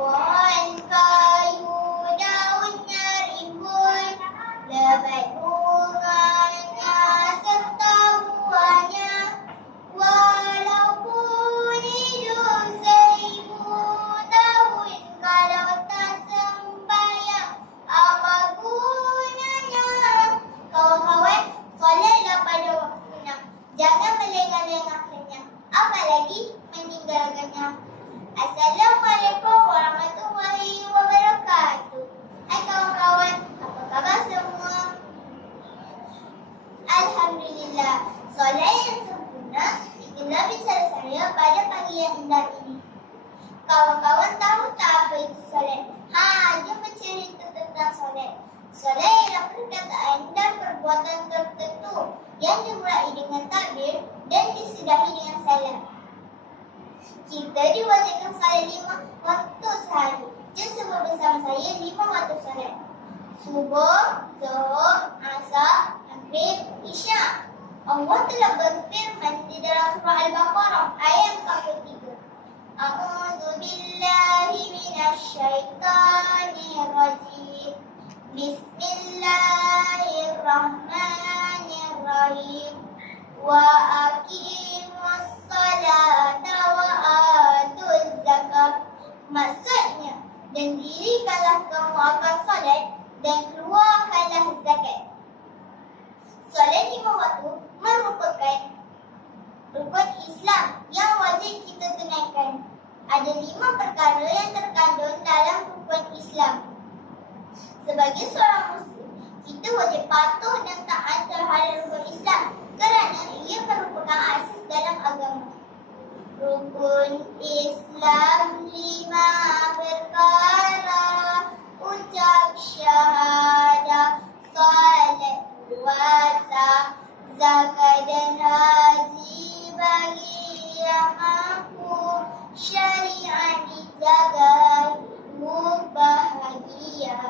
Pohon kayu daunnya rimbun, lebat bunganya serta buahnya. Walaupun hidup 1000 tahun, kalau tak sembahyang, apa gunanya? Kawan-kawan, solatlah pada waktunya. Jangan melengah-lengahkannya, apalagi meninggalkannya. Assalamualaikum warahmatullahi wabarakatuh. Hai kawan-kawan, apa khabar semua? Alhamdulillah, solat yang sempurna itulah bicara saya pada pagi yang indah ini. Kawan-kawan tahu tak apa itu solat? Jom bercerita tentang solat. Solat ialah perkataan dan perbuatan tertentu yang dimulai dengan takbir dan disudahi dengan salam. Kita diwajibkan salat 5 waktu sehari. Jom sebut bersama saya 5 waktu salat. Subuh, Zuhur, Asar, Maghrib, Isya. Allah telah berfirman di dalam surah Al-Baqarah ayat 43. A'udzu billahi minasyaitonir rajim. Bismillahirrahmanirrahim. Wa aqimus salata wa atuz zakat. Maksudnya, dan dirikanlah kamu akan salat dan keluarkanlah zakat. Solat 5 waktu merupakan rukun Islam yang wajib kita tunaikan. Ada 5 perkara yang terkandung dalam rukun Islam. Sebagai seorang Muslim, kita wajib patuh dan taat terhadap rukun Islam kerana ia merupakan asas dalam agama. Rukun Islam 5 perkara: ucap syahadah, salat, puasa, zakat dan haji bagi yang mampu, syariat dijaga, hidup bahagia.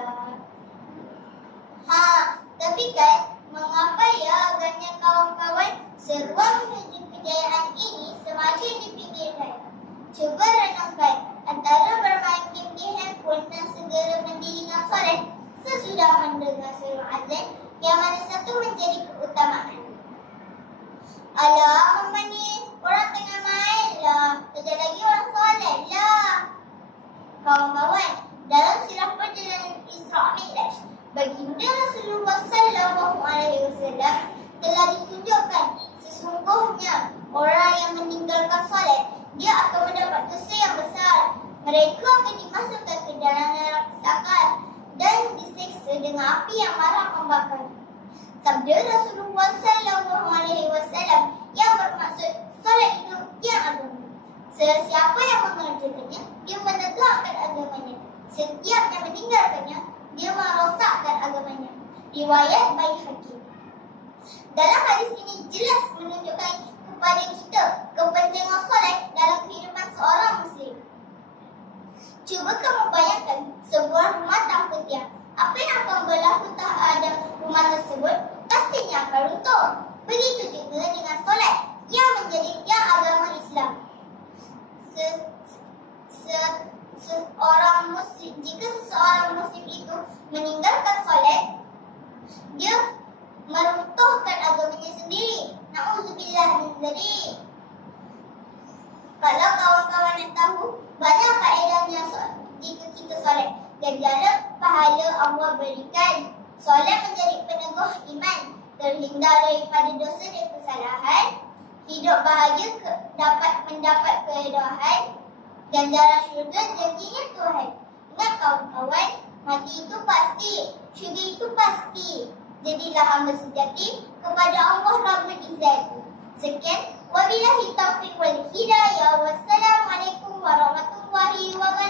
Tapi kan, mengapa ya agaknya kawan-kawan seruan menuju kejayaan ini semakin dipikirkan? Cuba renungkan antara bermain game di handphone dan segera mendirikan solat sesudah mendengar seru azan, yang mana satu menjadi keutamaan. Alah, mama ni orang tengah main lah, sekejap lagi orang solat lah. Kawan-kawan, dalam sirah perjalanan Isra' Mi'raj, baginda Rasulullah SAW telah ditunjukkan sesungguhnya orang yang meninggalkan solat, dia akan mendapat dosa yang besar. Mereka akan dimasukkan ke dalam neraka sakar dan disiksa dengan api yang marah membakar. Sabda Rasulullah SAW yang bermaksud solat itu yang agama. Sesiapa yang mengerjakannya, dia menegakkan agamanya. Setiap yang meninggalkannya, dia merosakkan agamanya. Riwayat Baihaqi. Dalam hadis ini jelas menunjukkan kepada kita kepentingan solat dalam kehidupan seorang Muslim. Cuba kamu bayangkan sebuah rumah tanpa tiang. Apa yang akan berlaku terhadap rumah tersebut? Pastinya akan runtuh. Begitu juga dengan solat yang menjadi tiang agama Islam. Jika seseorang Muslim itu meninggalkan solat, dia meruntuhkan agamanya sendiri. Na'udzubillah min dzalik. Kalau kawan-kawan yang tahu, banyak faedahnya jika kita solat. Ganjaran pahala Allah berikan. Solat menjadi peneguh iman, terhindar daripada dosa dan kesalahan, hidup bahagia dapat mendapat keredahan, ganjaran syurga janjinya Tuhan. Ingat kawan-kawan, mati itu pasti, syurga itu pasti. Jadilah hamba sejati kepada Allah Rabbul Izzat. Sekian, wabillahi taufiq wal hidayah. Wassalamualaikum warahmatullahi wabarakatuh.